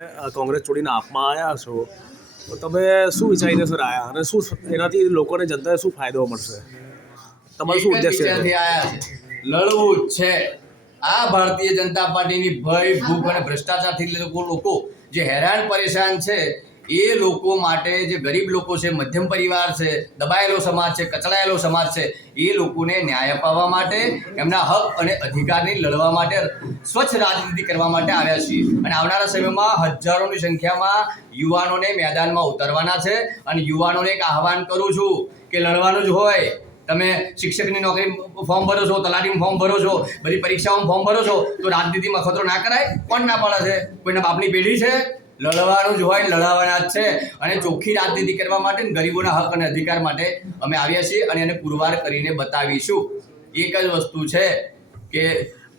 કોંગ્રેસ છોડીને આપમાં આવ્યા છો તો તમે શું વિચારીને સર આવ્યા અને શું એનાથી લોકોને જનતાને શું ફાયદો મળશે? તમારું શું ઉદ્દેશ્ય છે? લડવું જ છે. આ ભારતીય જનતા પાર્ટીની ભય, ભૂખ અને ભ્રષ્ટાચારથી લોકો જે હેરાન પરેશાન છે એ લોકો માટે, જે ગરીબ લોકો છે, મધ્યમ પરિવાર છે, દબાયેલો સમાજ છે, કચડાયેલો સમાજ છે, એ લોકોને ન્યાય અપાવવા માટે, એમના હક અને અધિકારની લડવા માટે સ્વચ્છ રાજનીતિ કરવા માટે આવ્યા છીએ. અને આવનારા સમયમાં હજારોની સંખ્યામાં યુવાનોને મેદાનમાં ઉતરવાના છે. અને યુવાનોને એક આહવાન કરું છું કે લડવાનું જ હોય. તમે શિક્ષકની નોકરી ફોર્મ ભરો છો, તલાટીનું ફોર્મ ભરો છો, બધી પરીક્ષાઓમાં ફોર્મ ભરો છો, તો રાજનીતિમાં ખતરો ના કરાય? કોણ ના પાડે છે? કોઈના બાપની પેઢી છે? લડવાનું જ હોય, લડાવવાના જ છે. અને ચોખ્ખી રાજનીતિ કરવા માટે, ગરીબોના હક અને અધિકાર માટે અમે આવ્યા છીએ અને એને પુરવાર કરીને બતાવીશું. એક જ વસ્તુ છે કે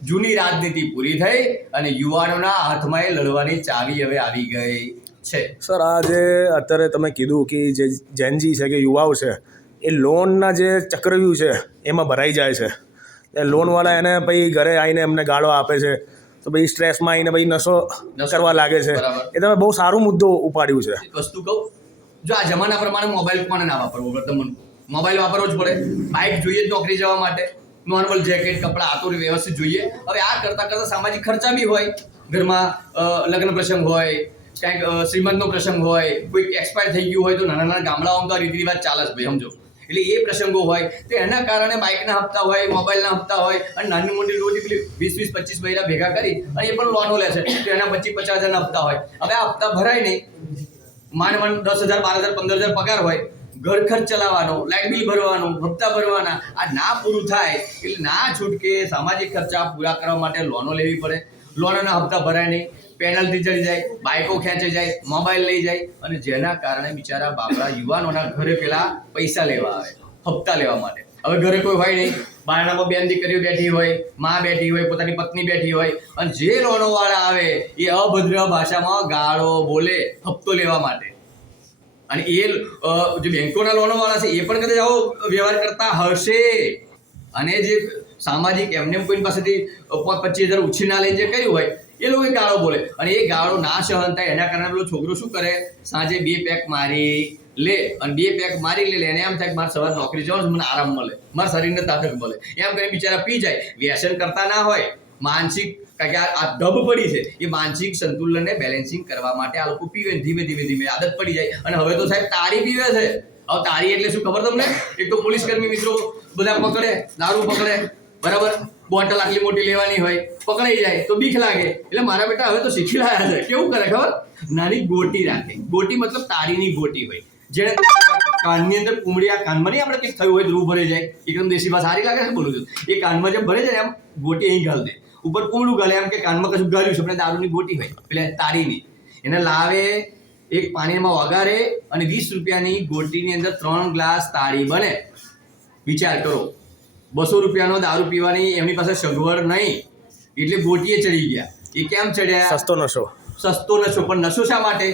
જૂની રાજનીતિ પૂરી થઈ અને યુવાનોના હાથમાં એ લડવાની ચાવી હવે આવી ગઈ છે. સર, આ જે અત્યારે તમે કીધું કે જે જેનજી છે કે યુવાઓ છે એ લોનના જે ચક્રવ્યૂહ છે એમાં ભરાઈ જાય છે. એ લોનવાળા એને પછી ઘરે આવીને એમને ગાળો આપે છે, તો પછી સ્ટ્રેસમાં આવીને પછી નશો કરવા લાગે છે. એ તમે બહુ સારું મુદ્દો ઉપાડ્યું છે. વસ્તુ કહું, જો આ જમાના પ્રમાણે મોબાઈલ કોને ના વાપરવો પડે? તમને મોબાઈલ વાપરવો જ પડે. બાઇક જોઈએ જ નોકરી જવા માટે, નોર્મલ જેકેટ, કપડાં, આતુર વ્યવસ્થિત જોઈએ. હવે આ કરતાં સામાજિક ખર્ચા બી હોય. ઘરમાં લગ્ન પ્રસંગ હોય, કંઈક શ્રીમંતનો પ્રસંગ હોય, કોઈ એક્સપાયર થઈ ગયું હોય, તો નાના નાના ગામડાઓમાં તો રીતિ રિવાજ ચાલે જ ભાઈ, સમજો. એટલે એ પ્રસંગો હોય તો એના કારણે બાઇકના હપ્તા હોય, મોબાઈલના હપ્તા હોય, અને નાની મોટી રોજ પેલી 20-25 મહિના ભેગા કરી અને એ પણ લોનો લે છે, તો એના 25-50 હજારના હપ્તા હોય. હવે આ હપ્તા ભરાય નહીં, માંડ 10,000, 12,000, 15,000 પગાર હોય, ઘર ખર્ચ ચલાવવાનો, લાઇટ બિલ ભરવાનું, હપ્તા ભરવાના, આ ના પૂરું થાય એટલે ના છૂટકે સામાજિક ખર્ચા પૂરા કરવા માટે લોનો લેવી પડે. લોનના હપ્તા ભરાય નહીં, પેનલ્ટી ચડી જાય, બાઇકો ખેંચાઈ જાય, મોબાઈલ લઈ જાય, અને જેના કારણે બિચારા બાપડા યુવાનોના ઘરે પેલા પૈસા લેવા આવે, હપ્તા લેવા માટે. હવે ઘરે કોઈ હોય નહીં, બારણામાં બેન દીકરીઓ બેઠી હોય, માં બેઠી હોય, પોતાની પત્ની બેઠી હોય, અને જે લોનોવાળા આવે એ અભદ્ર ભાષામાં ગાળો બોલે હપ્તો લેવા માટે. અને એ જે બેંકોના લોનોવાળા છે એ પણ કદાચ આવો વ્યવહાર કરતા હશે. અને જે સામાજિક એમને કોઈ પાસેથી 25,000 ઉછીના લઈને જે કર્યું હોય એ લોકો ગાળો બોલે, અને એ ગાળો ના સહન થાય એના કારણે પેલો છોકરો શું કરે? સાંજે 2 પેક મારી લે, અને 2 પેક મારી લે, એને એમ થાય કે મારે સવારે નોકરી જવાનું, મને આરામ મળે, મારા શરીરને તાકાત મળે, એમ કરીને બિચારા પી જાય. વ્યસન કરતા ના હોય, માનસિક, કારણ કે આ ડબ પડી છે, એ માનસિક સંતુલનને બેલેન્સિંગ કરવા માટે આ લોકો પીવે, ધીમે ધીમે આદત પડી જાય. અને હવે તો સાહેબ તારી પીવે છે. હવે તારી એટલે શું ખબર તમને? એક તો પોલીસ કર્મી મિત્રો બધા પકડે, દારૂ પકડે, બરાબર, બોટલ આટલી મોટી લેવાની હોય, પકડાઈ જાય તો બીક લાગે. એટલે મારા બેટા હવે તો શીખી લાયા છે. કેવું કરે ખબર? નાની ગોટી રાખે. ગોટી મતલબ તારીની ગોટી હોય, જેને કાનની અંદર કુમળિયા, કાનમાં નહીં આપણે કંઈક થયું હોય, ધ્રુવ ભરાઈ જાય, એકદમ દેશી ભાષા સારી લાગે છે બોલું છું, એ કાનમાં જેમ ભરે જાય એમ ગોટી અહીં ગાળ દે, ઉપર કુમળું ગાલે, એમ કે કાનમાં કશું ગાળ્યું છે, આપણે દારૂની ગોટી હોય એટલે તારીની. એને લાવે, એક પાણીમાં વગાડે, અને 20 રૂપિયાની ગોટીની અંદર 3 ગ્લાસ તાળી બને. વિચાર કરો, 200 રૂપિયાનો દારૂ પીવાની એમની પાસે સગવડ નહીં, એટલે ગોટીએ ચડી ગયા. એ કેમ ચડ્યા? સસ્તો નશો. પણ નશો શા માટે?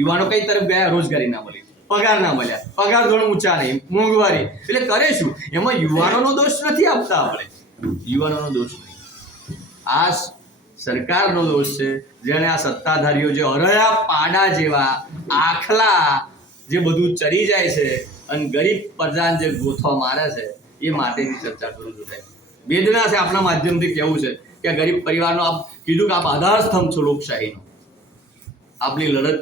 યુવાનો કઈ તરફ ગયા? રોજગારી ના મળી, પગાર ના મળ્યા, પગાર ધોરણ ઊંચા નહીં, મોંઘવારી, એટલે કરે શું? એમાં યુવાનોનો દોષ નથી આપતા આપણે, યુવાનોનો દોષ નહીં, આ સરકારનો દોષ છે. જેને આ સત્તાધારીઓ જે અરયા પાડા જેવા આખલા જે બધું ચરી જાય છે અને ગરીબ પ્રજાને જે ગોથો મારે છે, એ માટેની ચર્ચા કરું છું. સાહેબ, વેદના છે આપણા માધ્યમથી કહેવું છે કે ગરીબ પરિવારનો આપ કીધું કે આપ આધાર સ્તંભ છો લોકશાહીનો. આપની લડત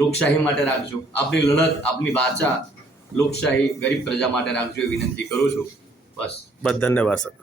લોકશાહી માટે રાખજો, આપની લડત, આપની વાચા લોકશાહી, ગરીબ પ્રજા માટે રાખજો એ વિનંતી કરું છું. બસ. ધન્યવાદ સર.